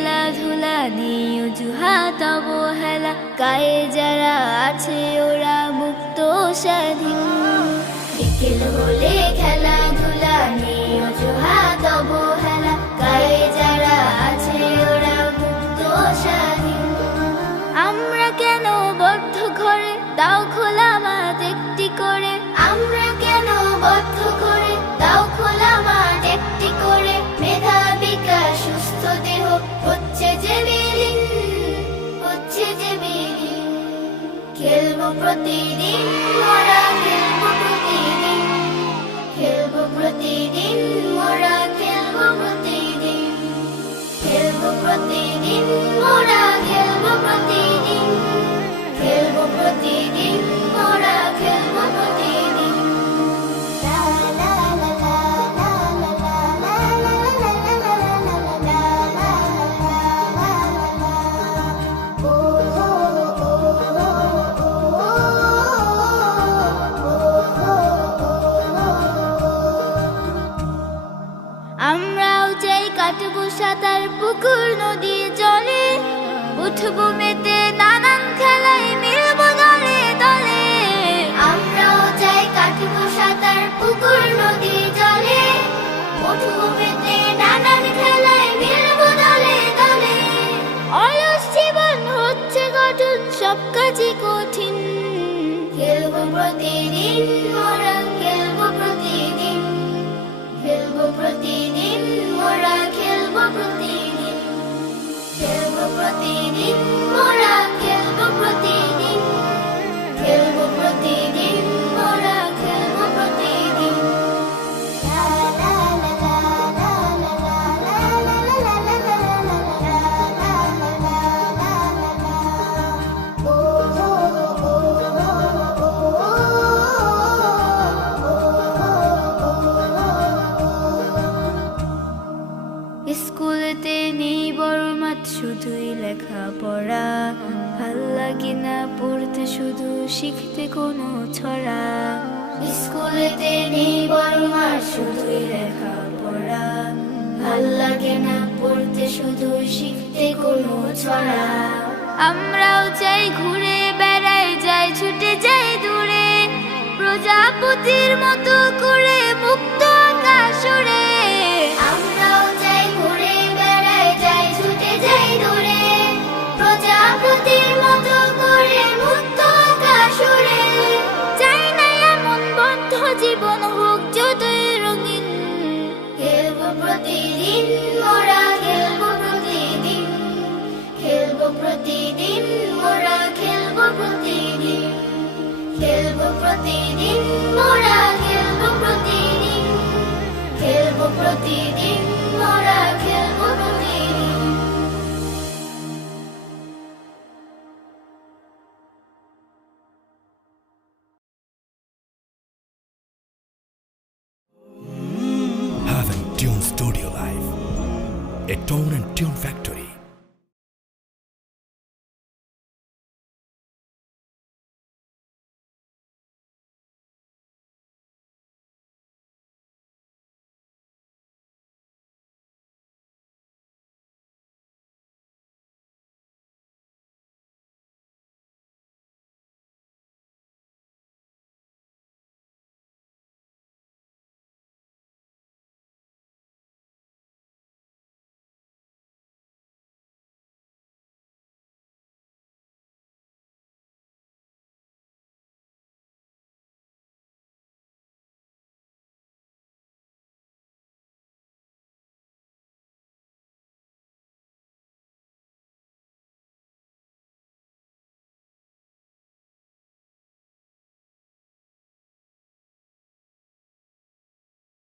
খেলাধুলা নেই অজুহাত অবহেলা, গায়ে যারা আছে ওরা মুক্ত স্বাধীন। বিকেল হলে খেলাধুলা নেই অজুহাত অবহেলা, গায়ে যারা আছে ওরা মুক্ত স্বাধীন। আমরা কেন বদ্ধ ঘরে, দাও খোলা মাঠ একটি করে। আমরা কেন বদ্ধ ঘরে, দাও খোলা মাঠ একটি করে। মেধা বিকাশ সুস্থ দেহ হচ্ছে যে বিলীন, হচ্ছে যে বিলীন। খেলবো প্রতিদিন মোরা, খেলবো প্রতিদিন, খেলবো প্রতিদিন মোরা, খেলবো প্রতিদিন, খেলবো প্রতিদিন মোরা, খেলবো প্রতিদিন, খেলবো প্রতিদিন মোরা, খেলবো প্রতিদিন। লা লা লা লা লা লা লা লা লা লা লা লা লা। ও আমরাও চাই কাটবো সাঁতার পুকুর নদী জলে, উঠবো মেতে নানান খেলায় মিলবো দলে দলে। আমরাও চাই কাটবো সাঁতার পুকুর নদী জলে, উঠবো মেতে নানান খেলায় মিলবো দলে দলে। অলস জীবন হচ্ছে গঠন, সব কাজই কঠিন। খেলবো প্রতিদিন মোরা, খেলবো প্রতিদিন, খেলবো প্রতিদিন মোরা, খেলবো প্রতিদিন, খেলবো প্রতিদিন মোরা, খেলবো প্রতিদিন, খেলবো প্রতিদিন মোরা, খেলবো প্রতিদিন। লা লা লা লা লা লা লা লা লা লা লা লা লা লা। ও স্কুলেতে নেই বড় মাঠ, শুধুই লেখাপড়া। ভাল লাগে না পড়তে, শুধু শিখতে কোনো ছড়া। স্কুলেতে নেই বড় মাঠ, শুধুই লেখাপড়া। ভাল লাগে না পড়তে, শুধু শিখতে কোনো ছড়া। আমরাও চাই ঘুরে বেড়াই, যাই ছুটে যাই দূরে, প্রজাপতির মতো করে মুক্ত আকাশ উড়ে। আমরাও চাই ঘুরে বেড়াই, যাই ছুটে যাই দূরে, প্রজাপতির মতো করে মুক্ত আকাশ উড়ে। চাই না এমন বদ্ধ জীবন হোক যতই রঙিন। খেলবো প্রতিদিন মোরা, খেলবো প্রতিদিন, খেলবো প্রতিদিন মোরা, খেলবো প্রতিদিন, খেলবো প্রতিদিন মোরা, খেলবো প্রতিদিন, খেলবো প্রতিদিন মোরা, খেলবো প্রতিদিন। Haven Tune Studio Live, a tone and tune factory.